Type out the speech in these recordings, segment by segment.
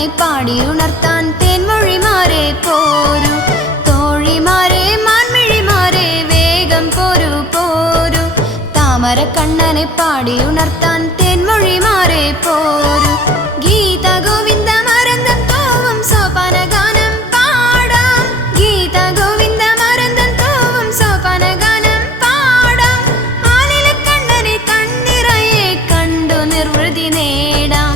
കണ്ണനെ പാടി ഉണർത്താൻ തേൻമൊഴിമാരെ പോരു. തോഴിമാരെ മാൻമിഴിമാരെ വേഗം പോരു പോരു. താമര കണ്ണനെ പാടി ഉണർത്താൻ തേൻമൊഴിമാരെ പോരു. ഗീത ഗോവിന്ദ മരന്തം തോവും സോപാനഗാനം പാടാം. ഗീത ഗോവിന്ദ മരന്തം തോവും സോപാനഗാനം പാടാം. ആലില കണ്ണനെ കണ്ണിറയെ കണ്ടു നിർവൃതി നേടാം.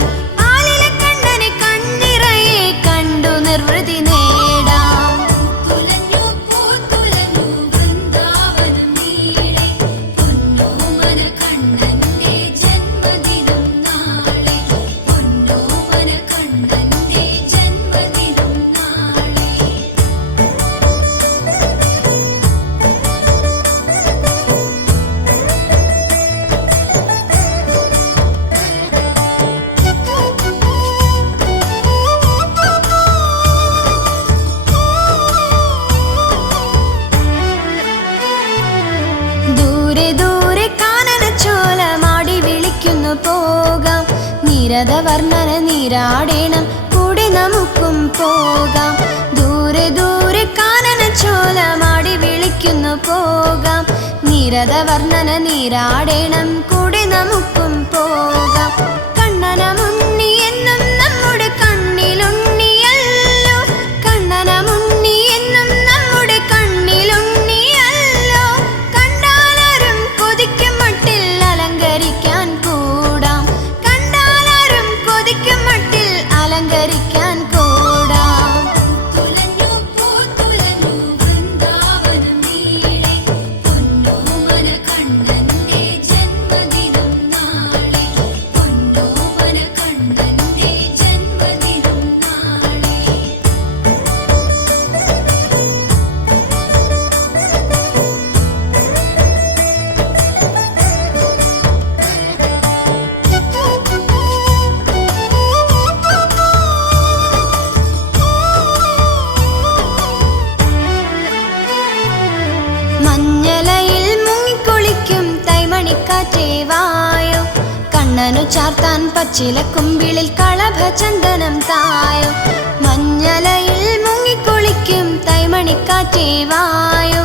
ആലില കണ്ണനെ കണ്ണിറയെ കണ്ടു നിർവൃതി നേടാം. തുലഞ്ഞു പൂത്തുലഞ്ഞു വൃന്ദാവനം നീളെ പൊന്നോമന കണ്ണന്റെ ജന്മദിനം നാളെ. പൊന്നോമന കണ്ണന്റെ ജന്മദിനം നാളെ. ദൂരെ ദൂരെ കാനനച്ചോല മാടി വിളിക്കുന്നു പോകാം. നിരതവർണ്ണന നീരാടേണം കൂടെ നമുക്കും പോകാം. ദൂരെ ദൂരെ കാനനച്ചോല മാടി വിളിക്കുന്നു പോകാം. നിരതവർണ്ണന നീരാടേണം കൂടെ നമുക്കും പോകാം. കണ്ണനമുണ്ണി എന്നും നമ്മുടെ കണ്ണിലുണ്ണിയല്ലോ. കണ്ണനമുണ്ണി എന്നും നമ്മുടെ കണ്ണിലുണ്ണിയല്ലോ. കണ്ടാലാരും കൊതിക്കും മട്ടിൽ അലങ്കരിക്കാൻ കൂടാം. കണ്ടാലാരും കൊതിക്കും മട്ടിൽ അലങ്കരിക്കാൻ കൂടാം. തുലഞ്ഞു പൂത്തുലഞ്ഞു വൃന്ദാവനം നീളെ പൊന്നോമന കണ്ണന്റെ ജന്മദിനം നാളെ. പൊന്നോമന കണ്ണന്റെ ജന്മദിനം നാളെ. മഞ്ഞലയിൽ മുങ്ങിക്കുളിക്കും തൈമണിക്കാറ്റേ വായോ. കണ്ണനു ചാർത്താൻ പച്ചില കുമ്പിളിൽ കളഭചന്ദനം തായോ. മഞ്ഞലയിൽ മുങ്ങിക്കുളിക്കും തൈമണിക്കാറ്റേ വായോ.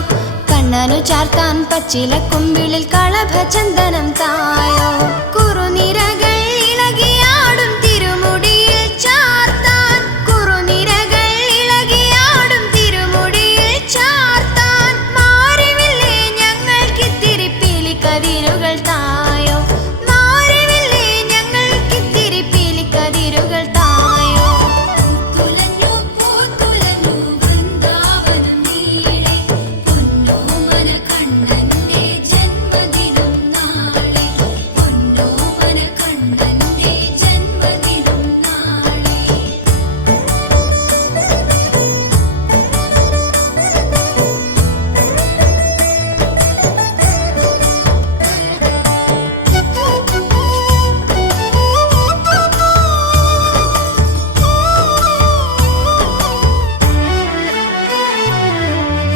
കണ്ണനു ചാർത്താൻ പച്ചില കുമ്പിളിൽ കളഭചന്ദനം തായോ. കുറുനിരകൾ ഇളകിയാടും തിരുമുടിയിൽ ചാർത്താൻ. കുറുനിരകൾ ഇളകിയാടും തിരുമുടിയിൽ ചാർത്താൻ. മാറിവില്ലേ ഞങ്ങൾക്കിത്തിരി പീലിക്കതിരുകൾ തായോ. മാറിവില്ലേ ഞങ്ങൾക്കിത്തിരി പീലിക്കതിരുകൾ തായോ. തുലഞ്ഞു പൂത്തുലഞ്ഞു വൃന്ദാവനം നീളെ പൊന്നോമന കണ്ണന്റെ ജന്മദിനം നാളെ. പൊന്നോമന കണ്ണന്റെ ജന്മദിനം നാളെ.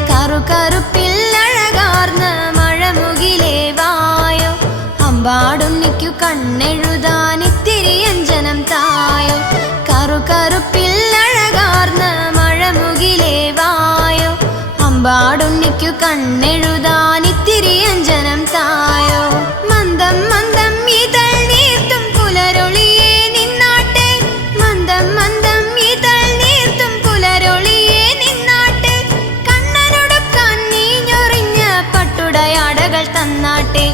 കറുകറുപ്പിൽ അഴകാർന്ന മഴമുകിലേ വായോ. അമ്പാടുണ്ണിക്കു കണ്ണെഴുതാൻ ഇത്തിരി അഞ്ജനം തായോ. കറുകറുപ്പിൽ അഴകാർന്ന മഴമുകിലേ വായോ. അമ്പാടുണ്ണിക്കു കണ്ണെഴുതാൻ ഇത്തിരി അഞ്ജനം തായോ. മന്ദം മന്ദം ഇതൾ നീർത്തും പുലരൊളിയേ നിന്നാട്ടെ. മന്ദം മന്ദം ഇതൾ നീർത്തും പുലരൊളിയേ നിന്നാട്ടെ. കണ്ണനൊടുക്കാൻ നീഞ്ഞൊറിഞ്ഞ പട്ടുടയാടകൾ തന്നാട്ടെ.